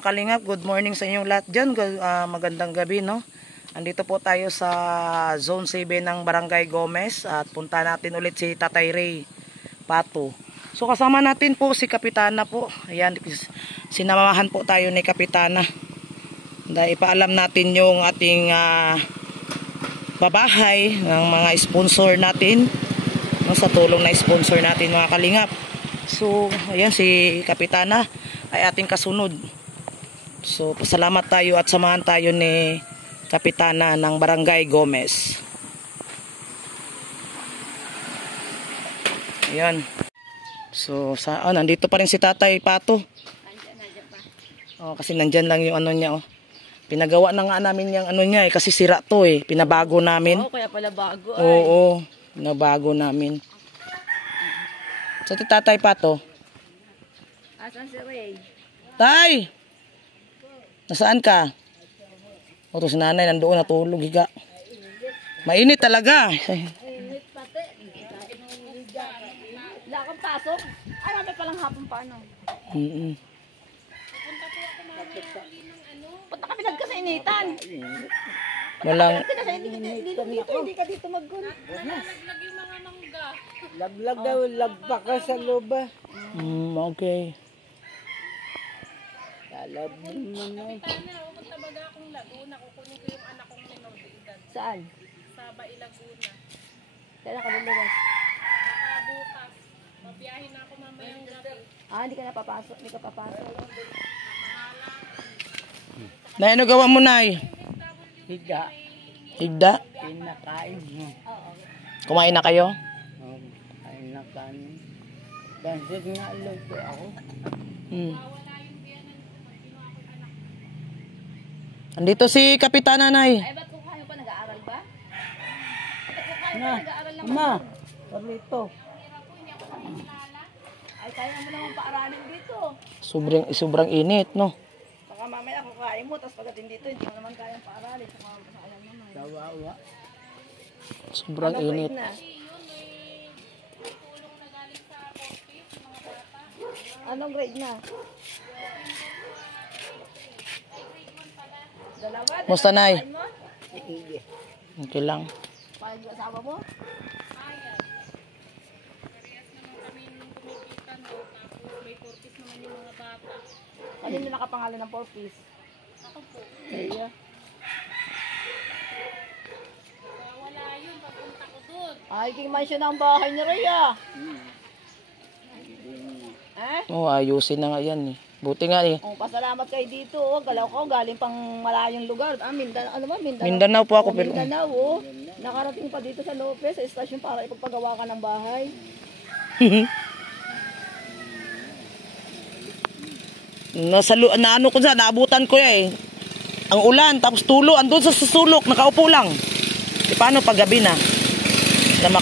mga kalingap, good morning sa inyong lahat dyan. Magandang gabi, no? Andito po tayo sa Zone 7 ng Barangay Gomez at punta natin ulit si Tatay Ray Pato. So kasama natin po si Kapitana po. Ayan, sinamahan po tayo ni Kapitana. Dahil ipaalam natin yung ating babahay ng mga sponsor natin, no, sa tulong na sponsor natin mga kalingap. So ayan, si Kapitana ay ating kasunod. So pasalamat tayo at samahan tayo ni Kapitana ng Barangay Gomez. Ayan. So nandito pa rin si Tatay Pato. Oh, kasi nandyan lang yung ano niya, oh. Pinagawa na nga namin yung ano niya, kasi sira to eh. Pinabago namin. Oh, kaya pala bago. Oo, pinabago namin. So Tatay Pato. Asan si Ray? Tay! Nasaan ka? O, to si nanay nandoon natulog, higa. Mainit talaga. Init pati. Wala kang pasok? Ay, may palang hapon pa ano? Punta kami nagkasainitan. Walang... Hindi ka dito mag-gun. Nalaglag yung mga mangga. Laglag daw, lagpak ka sa loba. Okay. Lalabog mo na. Kapitana, pupunta baga akong Laguna. Kukunin ko yung anak kong minor de edad. Saan? Sa Bai, Laguna. Kailan ka luluwas? Bukas. Mabiyahin ako mamayang gabi. Hindi ka na papasok. Hindi ka papasok. Nay, ano gawa mo, Nay? Higa. Higda? Pinakain mo. Kumain na kayo? Kain na kanin. Dansit nga luto ako. Andito si Kapitana, Nay. Ay, ba't kung kayo pa nag-aaral ba? Ba't kung kayo Na, pa nag-aaral lang? Ama, parito. Ay, kaya mo naman paaralin dito. Sobrang init, no? Baka mamaya kukain mo, tapos pagdating dito, hindi mo naman kayang paaralin. Saka sayang naman. Kawawa. Sobrang init. Na? Anong grade na? Dalawa? Musta, Nay? Kain mo? Okay lang. Pahal yung asawa mo? Parehas naman kami kumikita, no? Tapos may turkis naman yung mga bata. Kanino nakapangalan ng 4-piece? Ako po. Iya. Kaya wala yun pagpunta ko doon. Ay, king mansion ang bahay ni Rhea. Oh, ayusin na nga yan eh. Buti nga eh. Oh, pasalamat kayo dito. Oh. Galaw ko, galing pang malayong lugar. Mindanao, ano ba? Mindanao po ako, pero... Mindanao, oh. Nakarating pa dito sa Lopez, sa estasyon para ipagpagawa ka ng bahay. Naano ko dyan, naabutan ko eh. Ang ulan, tapos tulo, andun sa susulok, nakaupo lang. E paano pag gabi na? Na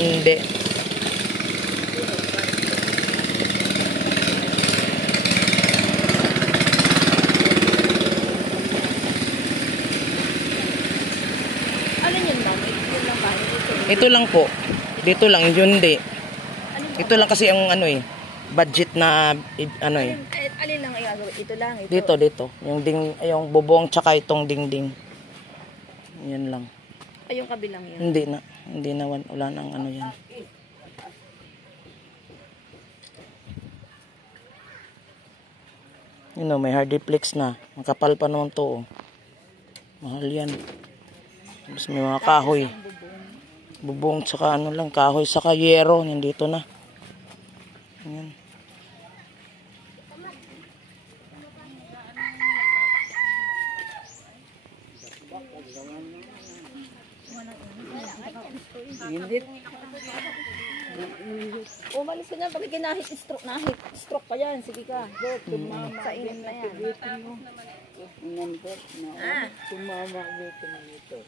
Hindi. Ano yun lang? Yun lang ba? Ito lang po. Dito lang, yun hindi. Ito lang kasi ang ano eh, budget na ano eh. Alin lang ay ito lang. Ito. Dito. Yung bubong tsaka itong dingding. Yan lang. Ay, yung kabilang yun. Hindi na wala nang ano yan. May hardiplex na. Ang kapal pa naman to. Oh. Mahal yan. Tapos may mga kahoy. Bubong tsaka ano lang, kahoy saka yero. Nandito na. Ayan. Init. Umalis ka na, pag stroke pa yan. Sige ka. Go, sa init na yan. Nandot na. Tumama dito na ito.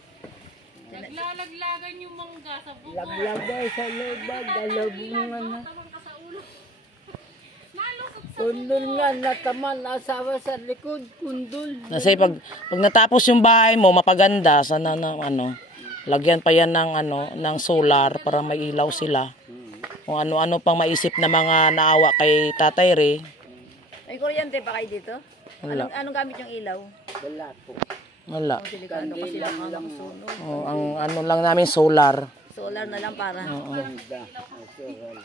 Naglalaglagan yung mangga sa buwan. Laglagay sa loba, galabungan na. Tawang ka sa ulo. Nalusot sa Kundol nga, nataman, asawa sa likod, kundol. Kasi pag natapos yung bahay mo, mapaganda, sana na ano, lagyan pa yan ng ano, ng solar para may ilaw sila. kung ano-ano pang maisip na mga naawa kay Tatay Ray. May kuryente ba kayo dito? Wala. Anong gamit yung ilaw? Wala po. Wala. Ang delikado kasi lang ang sunog. Oh, ang ano lang namin solar. Solar na lang para. Ganda. Natural.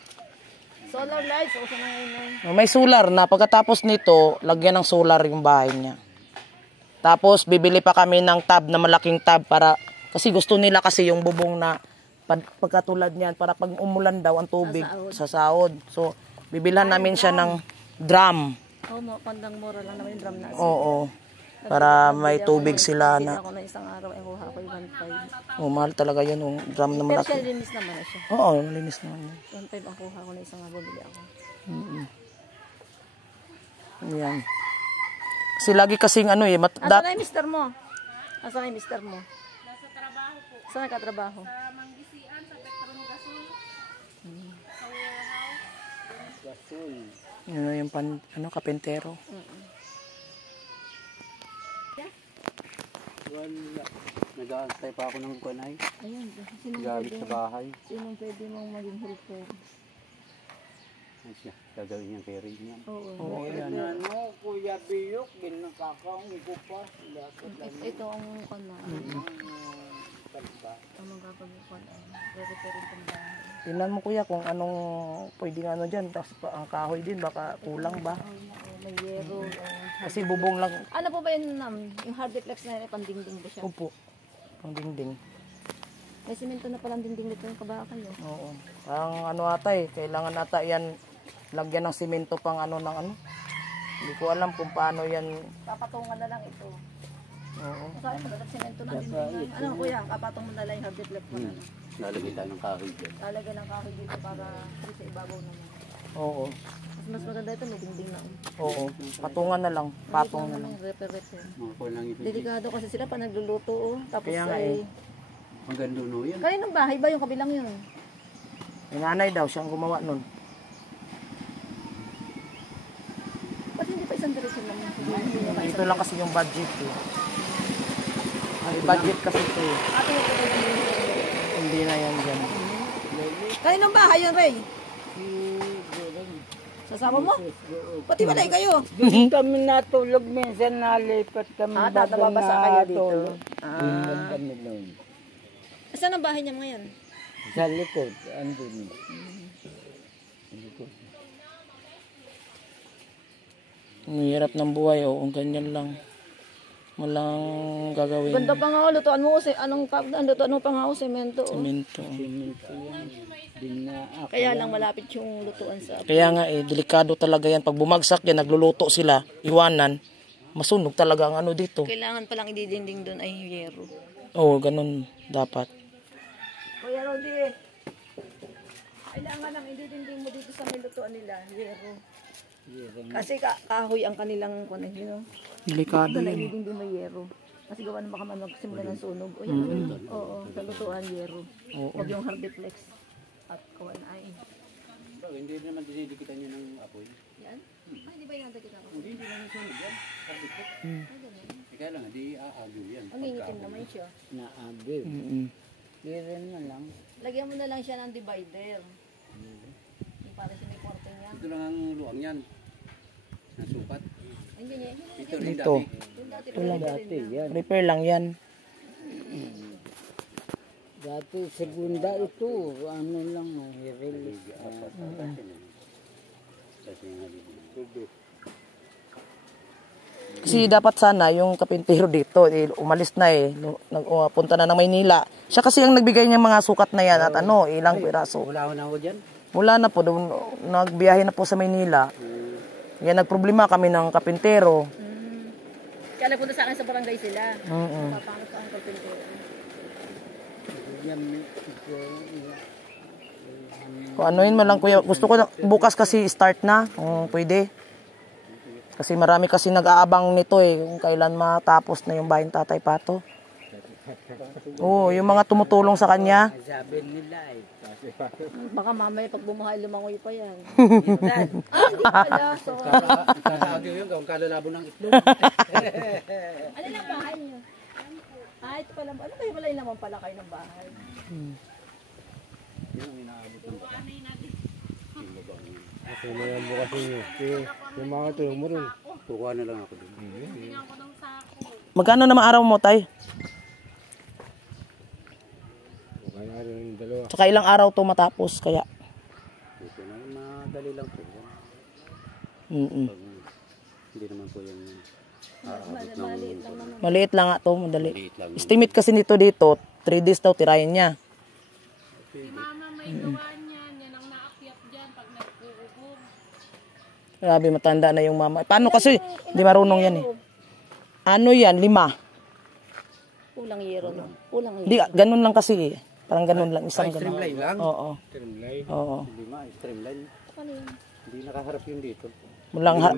Solar lights, uso na ngayon. Oh, may solar na. Pagkatapos nito, lagyan ng solar yung bahay niya. Tapos, bibili pa kami ng tab na malaking tab para, kasi gusto nila kasi yung bubong na pagkatulad niyan, para pag umulan daw ang tubig sa sahod. So, bibilhan namin siya ng drum. Oo, pandang mura lang naman yung drum na. Oo. Para may tubig sila na. Ako na isang araw, ay kuha ko yung 1.5. Oh, mahal talaga yun, yung drum na Pero malaki. siya, linis naman na siya. Oo, malinis naman yun. 1.5 ang kuha ko na isang araw, bili ako. Yan. Kasi lagi kasing ano eh, Asa na yung mister mo? Asa na yung mister mo? Nasa trabaho po. Saan nagkatrabaho? Sa Manggisian, sa Petron Gasol. Sa warehouse. Gasol. yun na yung kapentero. Wala. Nag-aantay pa ako ng kunay. Ayun, sinong Gamit sa bahay. pwede mong maging helper? Ay siya. Gagawin niyang carry niyan. Oo. Ano, Kuya Biyok, ginakakaong ko pa. Ito ang kana. Ang magkakagupan. Re-repairin itong bahay. Tingnan mo kuya kung anong pwedeng ano dyan. Tapos ang kahoy din, baka kulang ba? May yero. Kasi bubong lang. Ano po ba yun, yung hard deflex na yun, pandingding ba siya? Upo. Ang dingding. May simento na palang dingding nito yung kabakal. Oo. Ang ano ata eh, kailangan ata yan lagyan ng simento pang ano ng ano. Hindi ko alam kung paano yan. Papatungan na lang ito. Oo. Masaya mo dapat simento na dingding. Ano kuya, kapatong mo na lang yung hard deflex mo na. Lalagay tayo ng kahoy dyan. Lalagyan ng kahoy dito para sa ibabaw naman. Oo. Mas maganda ito, may dingding na. Oo. Patungan na lang. Patong na lang. Repair-repair. Mga kulang ito. Delikado kasi sila pa nagluluto. Oh. Tapos Kaya nga ay... Ang ganda no yan. Kaninong bahay ba yung kabilang yun? Yung nanay daw, siyang gumawa nun. Ba't hindi pa isang direksyon lang? Dito lang kasi yung budget eh. May budget kasi ito eh. Hindi na yan dyan. Kaninong bahay yun, Ray? Sasama mo? Pati walay kayo. Doon kami natulog minsan, nalipat kami. Tatababasa kayo dito. Doon kami noon. Saan ang bahay niya ngayon? Sa likod, andun. Ang hirap ng buhay, oo, ganyan lang. Walang gagawin. Ganda pa nga, lutuan mo kasi lutuan mo pa nga semento. Semento. Kaya lang malapit yung lutuan sa... Kaya nga eh, delikado talaga yan. Pag bumagsak yan, nagluluto sila, iwanan, masunog talaga ang ano dito. Kailangan palang ididinding doon ay yero. Oo, ganun dapat. Kuya Rodi, kailangan ang ididinding mo dito sa may lutuan nila, yero. Kasi kahoy ang kanilang kunin, you know? Delikado Doon na yun. ididinding may yero. Kasi gawa na baka man magsimula ng sunog. O yan, oo, sa lutuan, yero. Huwag yung hard deflex. At kawan ay. Hindi naman dinidikitan niyo ng apoy. Yan? Ay, di ba yung nagkita ko? Hindi naman sunog yan. Kaya lang, di aagaw yan. Ang ingitin naman siya. Naagaw. Meron na lang. Lagyan mo na lang siya ng divider. Yung para siya may korte niya. Ito lang ang luwang yan. Nasukat. Hindi niya. Ito rin Dito. dati. Yung dati Ito lang. Dati yan. Repair lang yan. Dati segunda ito. Ano lang, i-release. Kasi dapat sana yung kapintero dito, eh, umalis na eh. Punta na ng Maynila. Siya kasi ang nagbigay niya mga sukat na yan at ano, ilang piraso. Wala ko na ako dyan. Wala na po, doon, nagbiyahe na po sa Maynila. Yan, nagproblema kami ng kapintero. Kaya nagpunta sa akin sa barangay sila. Mm-mm. Papangat sa ang karpintero. Kung anuin mo lang kuya, gusto ko na, bukas kasi start na, kung pwede. Kasi marami kasi nag-aabang nito eh, kung kailan matapos na yung bahay ng Tatay Pato. Oo, yung mga tumutulong sa kanya. Sabi nila eh. Baka mamaya pag bumuhay, lumangoy pa yan. Hindi pala. So, Kakaagaw yun, kung kalalabo ng itlog. ano lang bahay niyo? Ah, ito pala. Ano kayo pala yung naman pala kayo ng bahay? Yun ang inaabot ng baka. Kasi may ang bukas ninyo. Yung mga tulong mo rin. Kukuha na lang ako dun. Tingnan ko ng sako. Magkano naman araw mo, tay? Kaya na rin yung dalawa. Tsaka ilang araw to matapos, kaya. Dito na, madali lang po. Mm-mm. Pag, hindi naman po yung aabot ng Maliit lang nga to, madali. maliit lang. Estimate kasi nito dito, 3 days daw tirahin niya. Si mama may gawa niyan. Yan ang naakyat dyan pag nag-uubog. Grabe, matanda na yung mama. Paano kasi, hindi marunong yan eh. Ano yan, 5. Kulang yero, no? Kulang yero. Hindi, ganun lang kasi eh. Parang ganun lang, isang ganun. Streamline lang. Oo, Trimlay. oo. 5, streamline. Ano yun? Hindi nakaharap yun dito.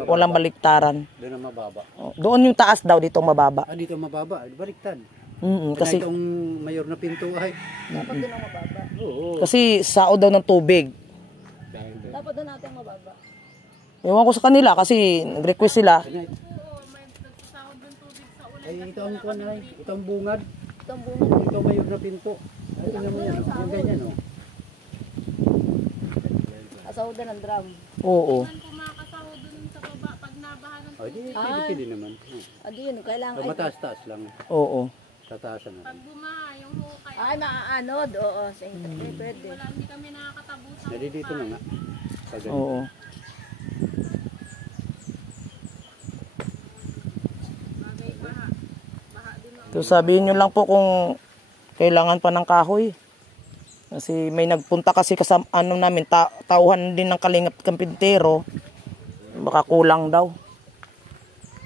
Walang baliktaran. Doon ang mababa. Oo, doon yung taas daw, dito mababa. Ah, dito mababa. Baliktad. Kasi, Kasi itong mayor na pinto ay. Dapat doon ang mababa. Oo. kasi sao daw ng tubig. Dahil doon. Dapat doon natin ang mababa. Ewan ko sa kanila kasi nag-request sila. Oo, may nagsasahod ng tubig sa ulan. Ay, ito ang kuwan ay. Ito ang bungad. Ito ang bunga. Ito ang mayor na pinto. Ay, tingnan mo yan. Yung ganyan, oh. Asahodan ng drum. Oo. Kung kumakasahod dun sa baba pag nabaha ng Ay, di, pwede naman. Adi yun, kailangan. So, mataas-taas lang. Oo. Tataasan na. pag bumaha yung hukay. Ay, maaanod. Oo, pwede. Wala, hindi kami nakakatabusan. Nadi dito na nga. Pag ganyan. Oo. Bagay baha. Baha din ang So sabihin nyo lang po kung kailangan pa ng kahoy. Kasi may nagpunta kasi kasama ano namin, tauhan din ng Kalingap Kampintero. Baka kulang daw.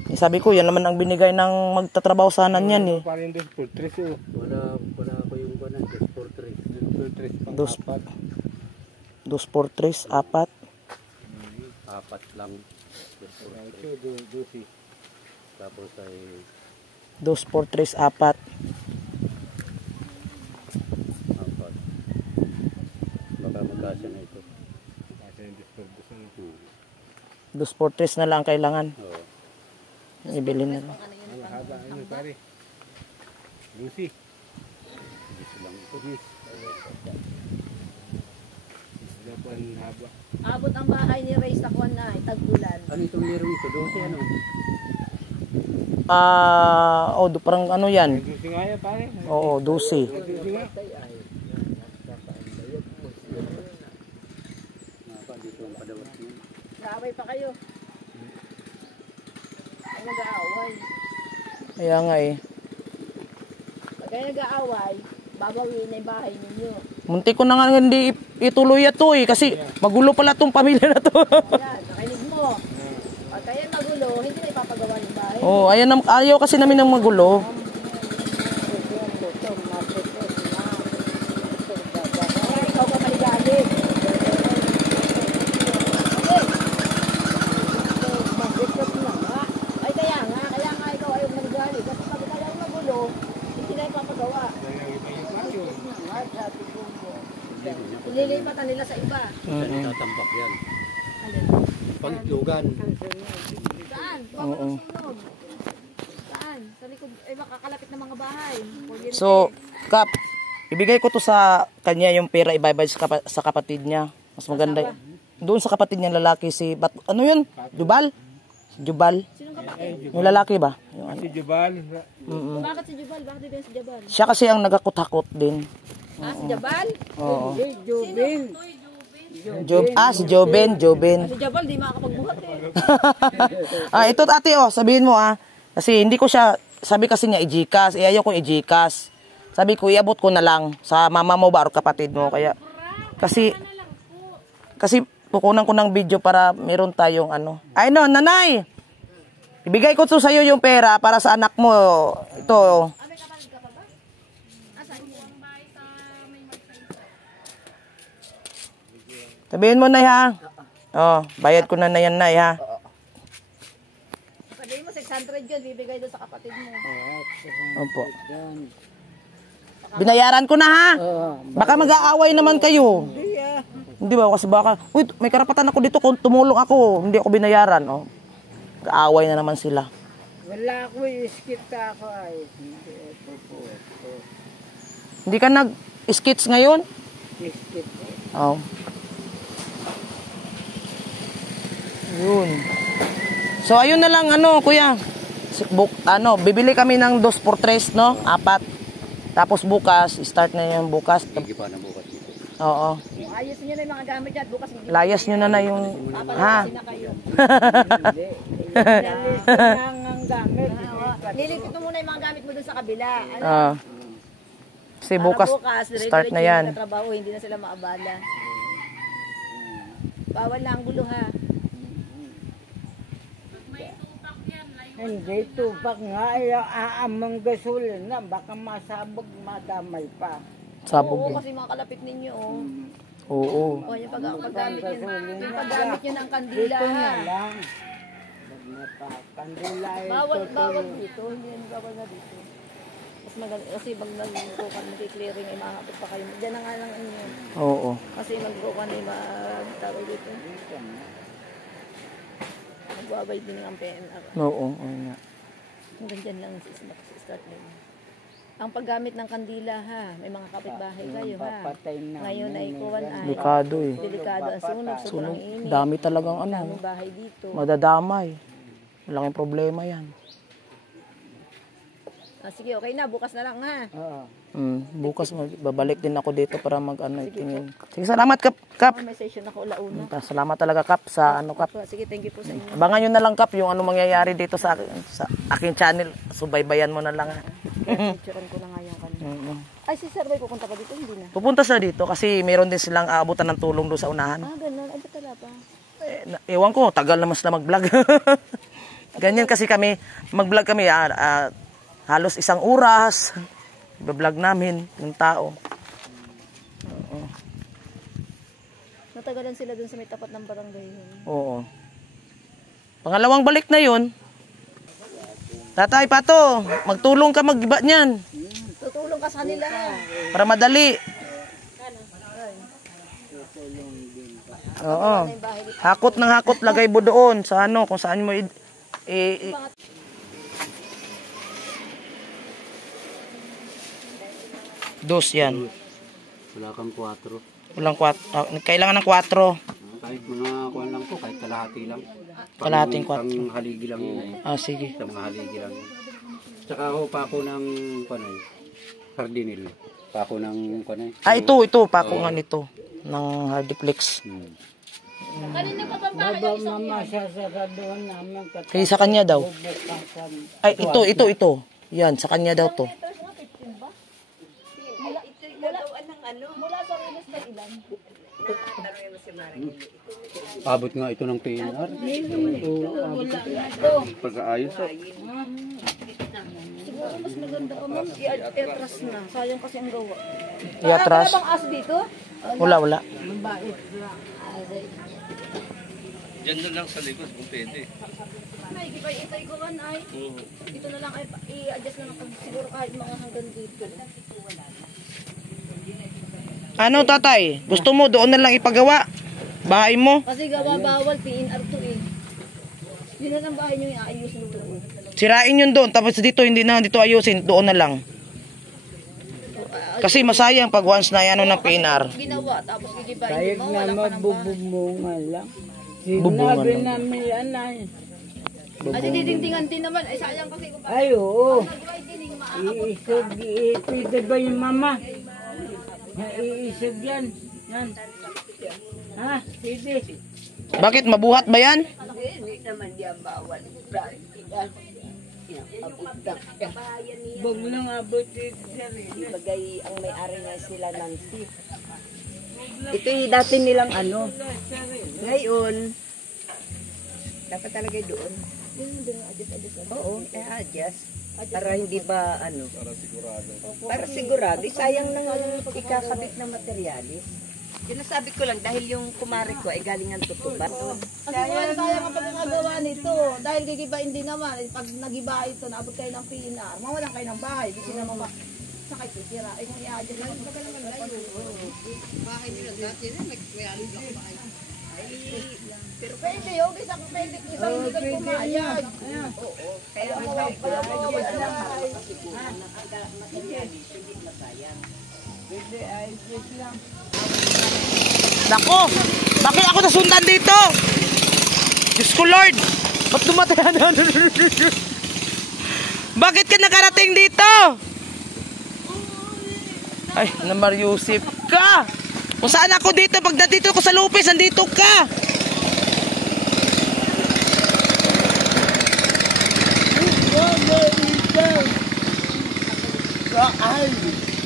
Eh, sabi ko, yan naman ang binigay ng magtatrabaho sana niyan eh. Parang doon, full tres oh. Wala ako yung kuwan. Just for 3. Full tres pang Dos. apat. 2 por 3, 4. Apat lang. Just for 3. Ito, dosi. Tapos ay 2 por 3, 4. apat. Baka magkasya na ito. Kasi yung dispurdos na. 2 por 3 na lang kailangan. Oo. Ibili na lang. Ang haba, ano pare? Dosi. Gusto lang. Wala po ang haba. Abot ang bahay ni Ray sa kuwan na, tag-ulan. Ano itong meron ito? 12 ano? Parang ano yan? Dosi nga yan pare. Oo, 12. Dosi nga. Dito ang padawat niya. Naaway pa kayo. Ay, nag-aaway. Kaya nga eh. Pag kayo nag-aaway, babawin na yung bahay ninyo. Munti ko na nga hindi ituloy ito eh. Kasi magulo pala tong pamilya na to. Ayan, nakinig mo. Pag kayo magulo, hindi na ipapagawa yung bahay. Oo, ayaw kasi namin ng magulo. Kaya ikaw ka maligalig. Ay, kaya nga ikaw ayaw maligalig. Kasi pag kayo magulo, hindi na ipapagawa. Ililipatan nila sa iba. Saan itatambak yan? Alin? Pangitlugan. Saan? Oo. Sunog. Saan? Sa likod. Eh, makakalapit ng mga bahay. Kuryente. So, Kap, ibigay ko to sa kanya yung pera ibayad sa kapatid niya. Mas maganda. Doon sa kapatid niya lalaki si ano yun? Jubal? Si Jubal. Sinong kapatid? Yung lalaki ba? Yung, Si Jubal. Bakit si Jubal? Bakit din si Jabal? siya kasi ang nagakot-hakot din. Si Jabal? Oo. Jubin. Si Joben. Si Jabal, di makakapagbuhat eh. Ito ate sabihin mo Kasi hindi ko siya, sabi kasi niya i-Gcash, ayaw ko i-Gcash. Sabi ko, iabot ko na lang sa mama mo ba o kapatid mo. Kaya, kasi pukunan ko ng video para meron tayong ano. Ay no, nanay! Ibigay ko to sa'yo yung pera para sa anak mo. Ito. Sabihin mo na ha. Bayad ko na yan na ha. Sabihin mo, 600 yun, bibigay doon sa kapatid mo. Opo. Binayaran ko na ha. Baka mag-aaway naman kayo. Hindi ba? Kasi baka, uy, may karapatan ako dito kung tumulong ako. Hindi ako binayaran. Kaaway na naman sila. Wala ko, iskip ka ako ay. Hindi ka nag-skits ngayon? Iskip. Oh. Yun. So ayun na lang kuya. Bibili kami ng 2x3, no? 4. Tapos bukas, start na yung bukas. Hindi pa na bukas dito. Oo. Ayos niyo na yung mga gamit dyan. Bukas hindi. Layas nyo na yung ha. Na kayo. Ang gamit. Niligpit mo muna yung mga gamit mo dun sa kabila. Ano? Kasi bukas start na yan. Trabaho, hindi na sila maabala. Bawal na ang gulo ha. Hindi, tupak nga. Aamang gasolina. Baka masabog, madamay pa. Sabog Oo, din. kasi mga kalapit ninyo oh. Oo. O, yung paggamit nyo ng kandila Dito na ha. lang. Kandila Bawal dito, hindi yan bawal na dito. Mas magaling, kasi pag nag-rokan, mag-clearing ay mahabot pa kayo. Diyan na nga lang inyo. Oo. Kasi mag-rokan ay matawag dito. Magbabay din ang PNR. Oo. Oo nga. Hanggang dyan lang start nila. Ang paggamit ng kandila ha, may mga kapitbahay kayo ha. Ngayon ay kuwan ay Delikado eh. delikado ang sunog, sobrang init. Dami talagang Daming bahay dito. madadamay. Malaking problema yan. Sige, okay na, bukas na lang ha. Bukas babalik din ako dito para tingin. Sige, salamat Kap. May session ako launa. Salamat talaga Kap sa Kap. Sige, thank you po sa inyo. Abangan nyo na lang Kap yung mangyayari dito sa aking channel. Subaybayan mo na lang ha. Picturean ko na nga yung kanina. Ay, si Sir Boy pupunta pa dito, hindi na. Pupunta sa dito kasi meron din silang aabutan ng tulong doon sa unahan. Ganun. Ay, ba't wala pa? Ewan ko, tagal naman sila mag-vlog. Ganyan kasi kami, mag-vlog kami, halos 1 oras. I-vlog namin yung tao. Natagalan sila dun sa may tapat ng barangay. Oo. Pangalawang balik na yun. Tatay, Pato, magtulong ka mag-iba niyan. Tutulong ka sa kanila. Para madali. Oo. Hakot ng hakot, lagay mo doon sa kung saan mo dos yan. Wala kang 4. Walang 4. Kailangan ng 4. Kahit mga kuwan lang po, kahit kalahati lang. Kalahating 4. Pang haligi lang yun. Sige. Sa mga haligi lang. Tsaka ako pako ng panay. Cardinal. Pako ng panay. Ito. Pako nga nito. Ng Hardiplex. Kanina pa ba Baba mamasasaraduhan namin. Kaya sa kanya daw. Ay, ito. Yan, sa kanya daw to. Mula sa Rinos na ilan? Abot nga ito ng PNR. Pagkaayos. Siguro mas maganda pa ma'am, i-atras na. Sayang kasi ang gawa. Iatras. Wala bang aso dito? Wala. Diyan na lang sa likod kung pwede. Ay, di ba ito ikuan ay? Dito na lang ay i-adjust na lang siguro kahit mga hanggang dito. Ano tatay? Gusto mo doon na lang ipagawa? Bahay mo? Kasi gawa bawal, PNR to eh. Hindi na lang bahay nyo i-ayusin doon. Sirain yun doon. Tapos dito, hindi na dito ayusin. Doon na lang. Kasi masayang pag once na yan ng PNR. Ginawa, tapos gigibayin Kahit mo, na wala pa ng bahay. magbubunga lang. Bubungan Sinabi lang. namin yan ay. Ay, didingdingan din naman. Ay, sayang kasi kung Ay, oo. nag-ride din, Iisog, pwede ba yung mama? Iisog yan. Yan. Ha? Pwede. Bakit? Mabuhat ba yan? hindi naman yan bawal. Bag lang abot dito sa rin. Ibagay ang may-ari nga sila Nancy. Ito yung dati nilang ano. Ngayon, dapat talaga doon. Oo, adjust. Para hindi ba ano? Para sigurado. Sayang nang ikakabit na materialis. Sinasabi ko lang dahil yung kumari ko ay galing ang tutubat. Kasi sayang ang pagkakagawa nito. Dahil gigibain din naman. Pag nagiba ito, naabot kayo ng PNR. Mawalan kayo ng bahay. Di sila mga sakay titira. Ay kung i-adjust lang. Bahay nila dati na. Nag-realis lang bahay. Pero pwede yun. Isa kung pwede. Isa hindi ka pumayag. Oo. Kaya mawawala lang. Pwede, ayos lang. Nako! Bakit ako nasundan dito? Diyos ko, Lord! Ba't dumatay? Bakit ka nakarating dito? Ay, Namar Yusip ka! Kung saan ako dito, pag nandito ko sa Lupis, andito ka!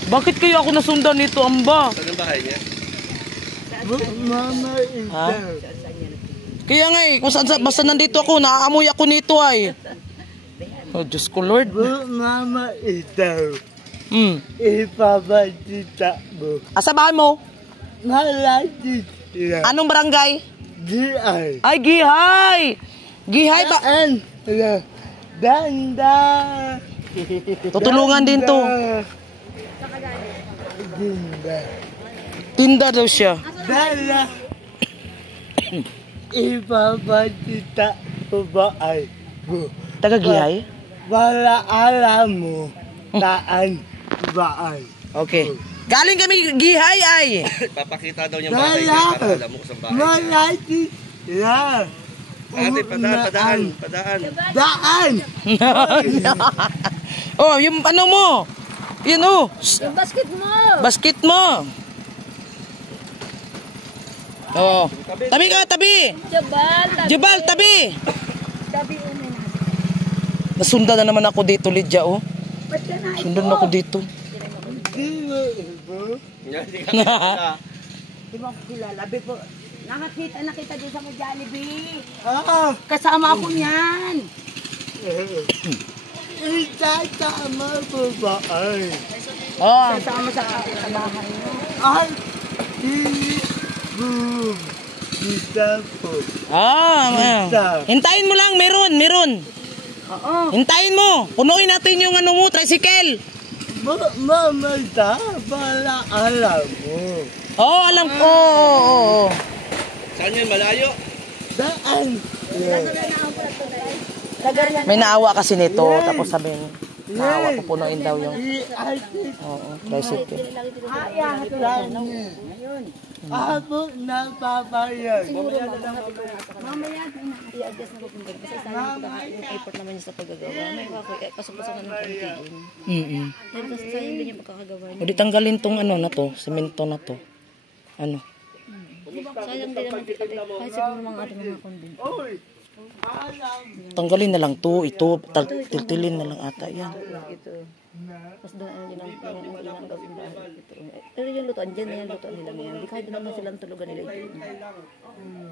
Bakit kaya ako nasundan nito, Amba? Saan ang bahay niya? Ha? Kaya nga eh, kung saan, basta nandito ako, naaamoy ako nito ay. Oh, Diyos ko, Lord. Mama ito, Ipapatita mo. Asa bahay mo? Malapit sila. Anong barangay? Giay. Ay, Gihay! Gihay ba? Danda. Tutulungan din to. Dinda. Tinda daw siya. Dala. Ipapatita mo ba ay mo? Taga Gihay? Wala alam mo. Taan ba ay? Okay. Galing kami Gihay ay. Papakita daw niya bahay niya para alam mo kung saan bahay niya. Malapit sila. Ate, padaan. Daan. Oh, yung ano mo? Yun oh. Yung basket mo. Basket mo. Oh. Tabi ka, tabi. Jabal, tabi. Nasundan na naman ako dito, Lydia, oh. Sundan ako dito. Di ba ako kilala? Po, nakita din sa Jollibee. Ah, Kasama ako niyan. itatama mo ba ay? Oh. Kasama sa bahay mo. Ay, hindi mo. Kita po. Hintayin mo lang, meron. Oo. Hintayin mo. Punuin natin yung ano mo, tricycle. Mamata, pala alam mo. Oh, alam ko. Oh. Saan yun? Malayo? Daan. May naawa kasi nito, tapos sabihin, naawa, pupunuin daw yung tricycle. Ako na papayag. Mamaya, i-adjust na ko kung kasi sayang yung effort naman niya sa paggagawa. May ako, pasok-pasok na ng konti. Kasi sayang din yung pagkakagawa niya. O di tanggalin tong ano na to, semento na to. Ano? Sayang din naman kita. Kahit siguro mga ating mga kondin. Tanggalin na lang to, ito, tiltilin na lang ata yan. Ito. Tapos doon ano din ang ilang gawin bahay ito. Pero yung lutoan dyan na yung lutoan nila ngayon. Di kahit naman silang tulugan nila ito.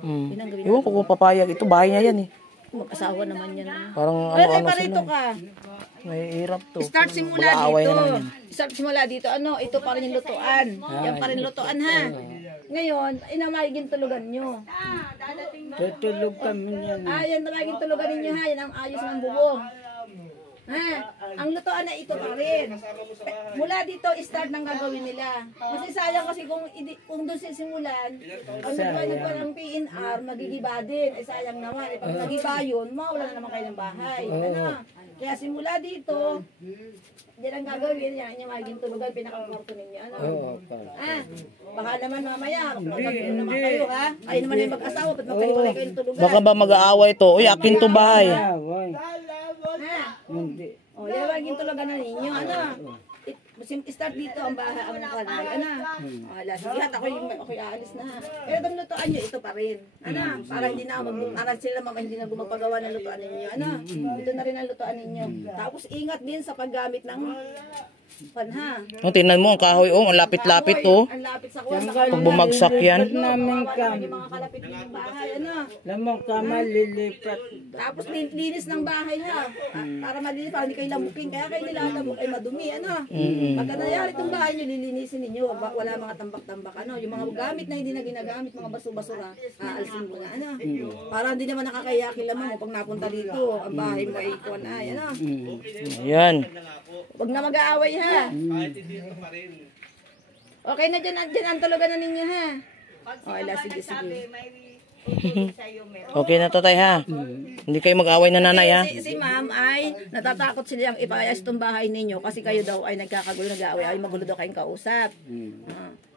Yun ang gawin. Iwan ko kung papayag, ito bahay niya yan eh. Mag-asawa naman yan. Parang Ay, ano-ano parito sila. ka. Mahirap to. Start simula Mag-aaway dito. na naman yan. Start simula dito. Ano, ito pa rin yung lutuan. Yan pa rin lutuan ha. Ngayon, inamagin tulugan nyo. Tutulog kami niyan. Yan namagin tulugan ninyo ha. Yan ang ayos ng bubong. Ha, ang lutuan na ito pa rin. Mula dito, start ng gagawin nila. Kasi sayang kasi kung doon sisimulan, ang nagpa ng PNR, magigiba din. Sayang naman. Pag nagiba yun, mawala na naman kayo ng bahay. Ano? Kaya simula dito, yan ang gagawin. Yan yung magiging tulugan, pinakakwarto ninyo. Ano? Baka naman mamaya, magkakaroon naman kayo ha. Kayo naman yung mag-asawa, ba't magkahiwalay kayong tulugan? Baka ba mag-aaway to? Uy, akin to bahay. Ha? O, yan magiging tulugan na ninyo. Ano? Start dito ang bahay, ang kanay. Ano? Sige, ako'y aalis na ha. Pero itong lutuan nyo, ito pa rin. Ano? Para hindi na sila hindi na gumapagawa ng lutuan ninyo. Ano? Ito na rin ang lutuan ninyo. Tapos ingat din sa paggamit ng panha. Oh, tingnan mo ang kahoy, oh, ang lapit-lapit oh. Ang lapit sa kuwan. Pag bumagsak yan. Namin Yung mga kalapit ng bahay. Ano? Lamang ka malilipat. Tapos linis ng bahay ha. Para malinis, para hindi kayo lamukin. Kaya kayo nilalamok ay madumi. Ano? Pagka nangyari itong bahay nyo, lilinisin ninyo. Wala mga tambak-tambak. Ano? Yung mga gamit na hindi na ginagamit, mga baso-basura, aalisin mo na. Ano? Para hindi naman nakakaya kilaman mo pag napunta dito. Ang bahay mo ay ikuan ay. Ano? Yan. Huwag na mag-aaway ha. Okay na dyan ang tulugan na ninyo ha. Okay, sige. Okay na tatay ha. Hindi kayo mag-aaway na nanay ha. Si ma'am ay natatakot silang ipayas itong bahay ninyo kasi kayo daw ay nagkakagulo, nag-aaway, ay magulo daw kayong kausap.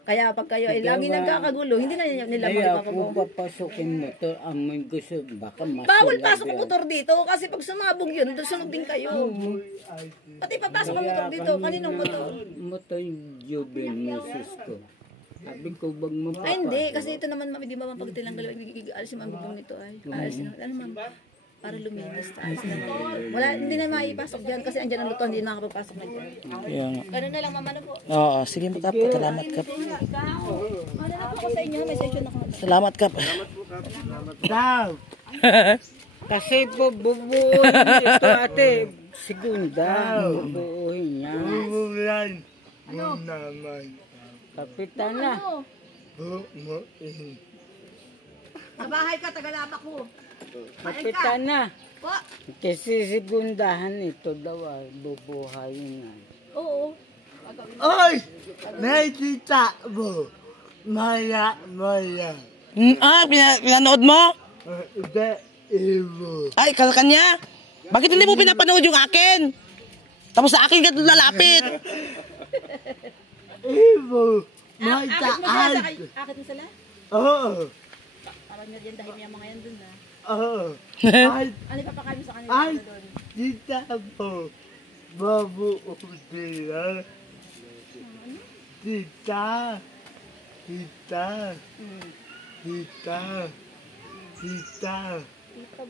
Kaya pag kayo ay lagi nagkakagulo, hindi na nila Kaya makikipagubong. kung papasukin mo to, amoy gusto, baka masulag. Bawal pasok ang motor dito kasi pag sumabog yun, sunog din kayo. Pati papasok ang motor dito, kaninong motor? Motor juvenesis ko. Sabi ko, bag mo pa. Ay hindi, kasi ito naman ma'am, hindi ba pag tinanggal, alisin mo ang bubong nito ay. Alisin mo, ano ma'am? Para luminis. Alisin na ma'am. Wala, hindi na maipasok dyan kasi andyan ang luto, hindi na makapagpasok na dyan. Kaya nga. Ganun na lang ma'am, ano po? Oo, sige mo Kap. Salamat Kap. Ano na po ako sa inyo, may session ako. Salamat Kap. Daw. Kasi po bubuuhin ito ate. Segunda. Bubuuhin niya. Bubuuhin. Ano? Kapitan na. Sa bahay ka, tagalaba ko. Kapitan na. Po? Kasi segundahan ito daw bubuhayin na. Oo. Oy! Nakikita mo. Maya. Pinanood mo? Hindi. Ibo. Ay, kanya? Bakit hindi mo pinapanood yung akin? Tapos sa akin ka lalapit. Ibo. Akit mo sila? Oo. Parang nyo din dahil may mga yan dun na. Oo. Ano ipapakain mo sa kanila Ay, doon? tita po. Babuo sila. Tita. Tita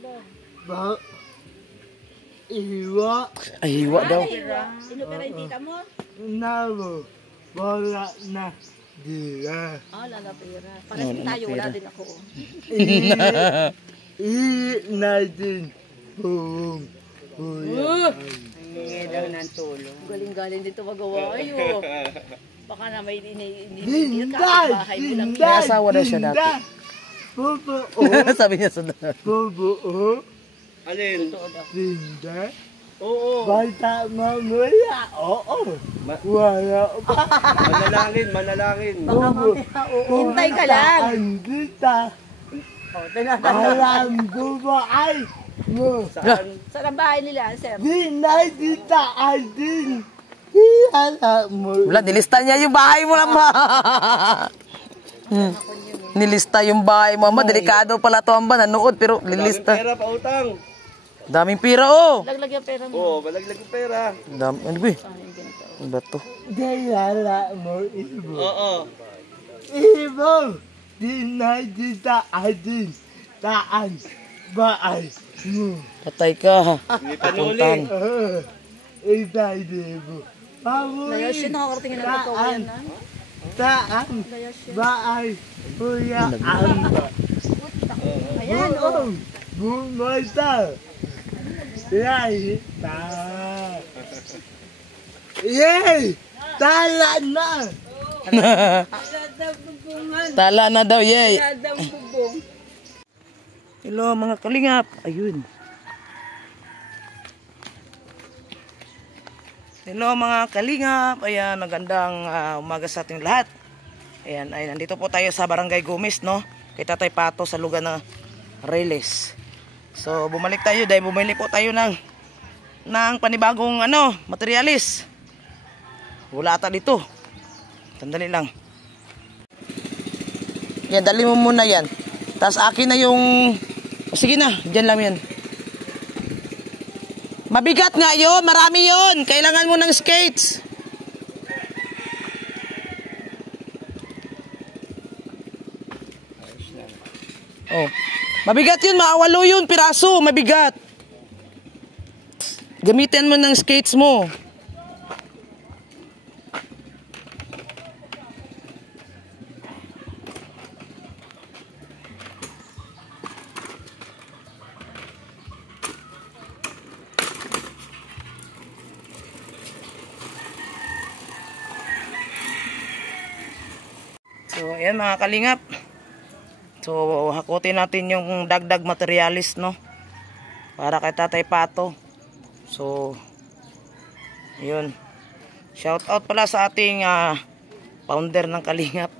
ba? Ba? Iwa. Ay, hiwa daw. Inopera yung tita mo? Namo. Wala na. Dila. Lala pera. Parang tayo, wala din ako. Na din. Buong. Hingi daw ng tulong. Galing-galing dito magawa. Ayo. Baka na may Dinday! bahay mo lang. May asawa daw siya dati. Bubuo. Sabi niya sa Bubuo. Alin? Dinday. Oo. Bata mamaya. Oo. Wala pa. Manalangin. Hintay ka lang. Andita. Alam bumaay mo. Saan? Saan ang bahay nila, sir? Dinay dita ay din. Alam mo. Wala, nilista niya yung bahay mo lang, ma. Nilista yung bahay mo, ma. Delikado pala to, amba. Nanood, pero nilista. Pera pa utang. Daming pira, oh. Laglag yung pera mo. Oo, malaglag yung pera. Ano ba? Ano ba to? Dayala mo ibo. Oo. Ibo. Dinay dita ay din. Taan. Baay mo. Patay ka. Hindi Papuntan. Ibay ibo. Layo siya, nakakarating na ng totoo yan, ha? Taan. Baay. Kuya amba. Ayan, oh. Bumata. Yay! Yay! Tala na! Tala na daw, yay. Hello, mga kalingap. Ayun. Hello, mga kalingap. Ayan, magandang umaga sa ating lahat. Ayan, ay nandito po tayo sa Barangay Gomez, no? Kay Tatay Pato sa lugar na Reles. So, bumalik tayo dahil bumili po tayo ng panibagong materialis. Wala ata dito. Sandali lang. Yan, dali mo muna yan. Tapos akin na yung... sige na, dyan lang yan. Mabigat nga yun, marami yun. Kailangan mo ng skates. Oh. Mabigat yun, maawalo yun, piraso, mabigat. Gamitin mo ng skates mo. So, ayan mga kalingap. So, hakutin natin yung dagdag materialis, no? Para kay Tatay Pato. So, yun. Shout out pala sa ating founder ng Kalingap.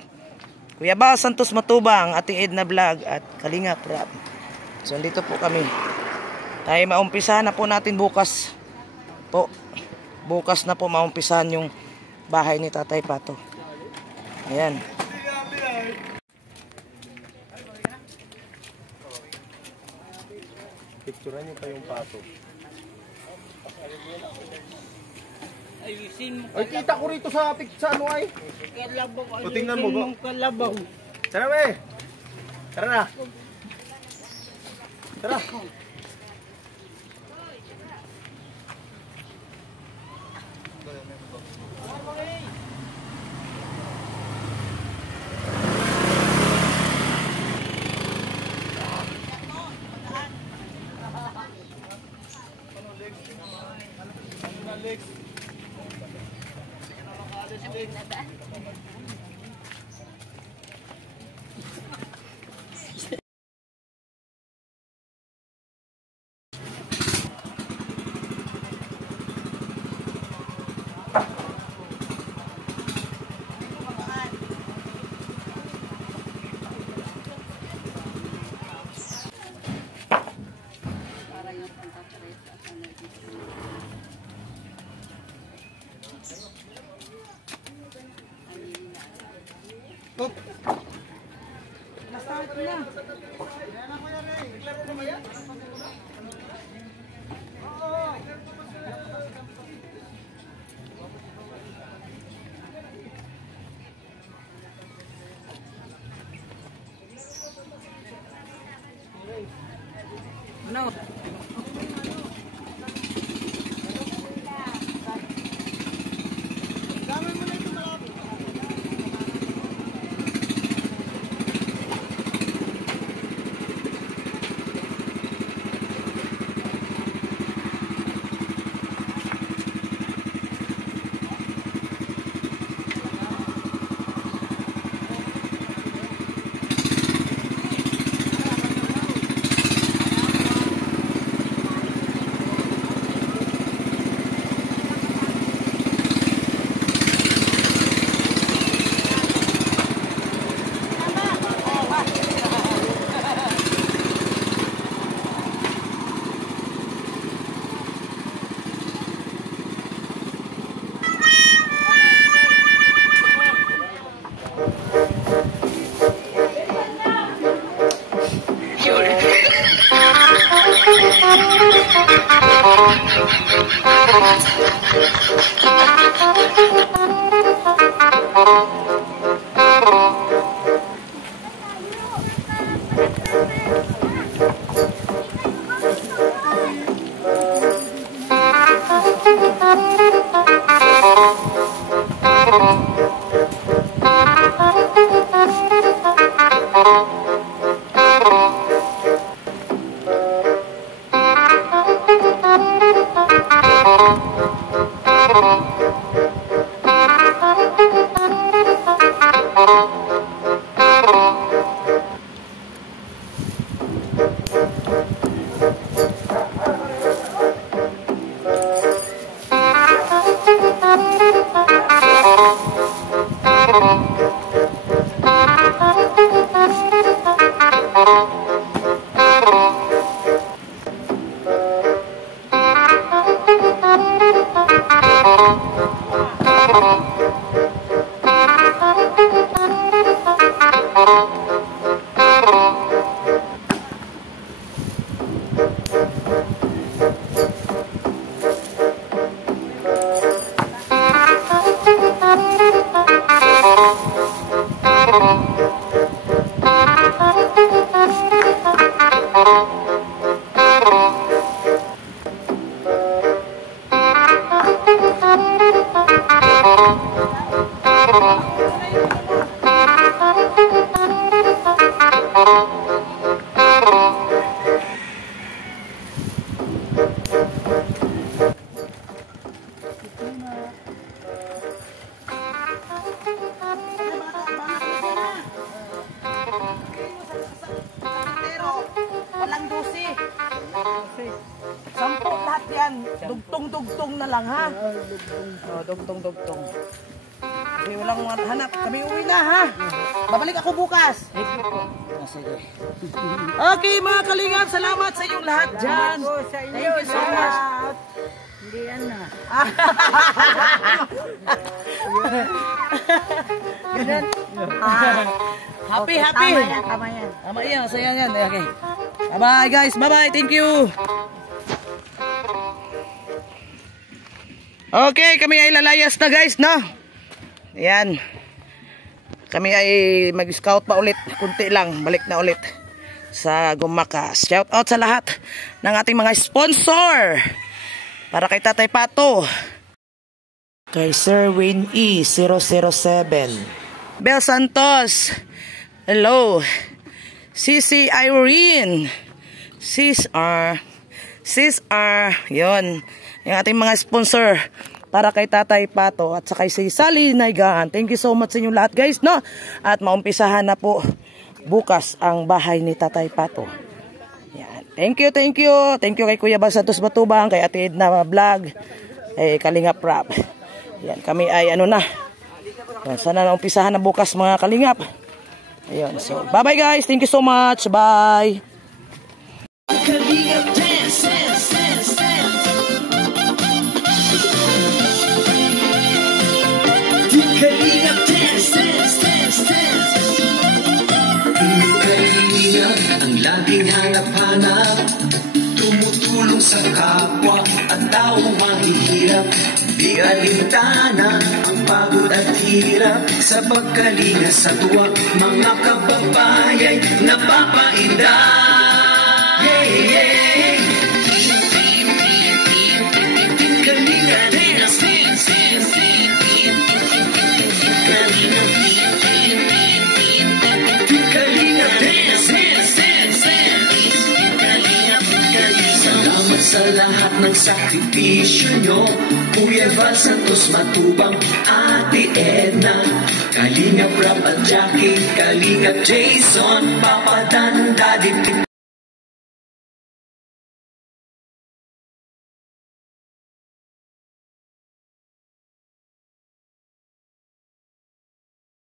Kuya Ba Santos Matubang, Ate Edna Vlog at Kalingap Rap. So, dito po kami. Tayo maumpisahan na po natin bukas. Bukas na po maumpisahan yung bahay ni Tatay Pato. Ayan. Picturean niyo pa yung pato. Ay, kita ko rito sa ano ay. O, tingnan mo ba? Kalabaw. Tara, we. Tara na. Tara. Ano? Walang dusi. 10 lahat yan. Dugtong-dugtong na lang ha. Oh, dugtong-dugtong. Kasi walang hanap. Kami uwi na ha. Babalik ako bukas. Sige. Okay mga kalingap, salamat sa inyong lahat dyan. Thank you so much. Hindi yan na. Happy, Okay, happy. Tama yan, tama yan. Tama yan, saya yan. Okay. Bye-bye guys, bye-bye. Thank you. Okay, kami ay lalayas na guys, no? Ayan. Kami ay mag-scout pa ulit. Kunti lang, balik na ulit sa Gumakas. Shout out sa lahat ng ating mga sponsor. Para kay Tatay Pato. Kay Sir Wayne E. 007. Bel Santos. Hello. Sisi Irene. Sis R. Yun. Yung ating mga sponsor. Para kay Tatay Pato at saka si Sally Naigaan. Thank you so much sa inyo lahat guys, no? At maumpisahan na po bukas ang bahay ni Tatay Pato. Yan. Thank you. Thank you kay Kuya Bal Santos Batubang, kay Ate Edna Vlog, kay Kalingap Rap. Yan, kami ay ano na. Sana na umpisahan na bukas mga Kalingap. Ayun, so bye-bye guys. Thank you so much. Bye. Kalingap dance, dance, dance, dance. Kalingap dance, dance, dance, dance. Kalingap ang laging hanap-hanap, tumutulong sa kapwa at taong mahihirap. Di alintana ang pagod at hirap, sa pagkalinga sa tuwa mga kababayay napapainda. Yeah, yeah. Kalingap dance, dance, dance, dance. Salamat sa lahat ng sakripisyo nyo, Kuya Val Santos Matubang, Ate Edna, Kalingap Rap at Jackie, Kalingap Jason, Papa Dan, Daddy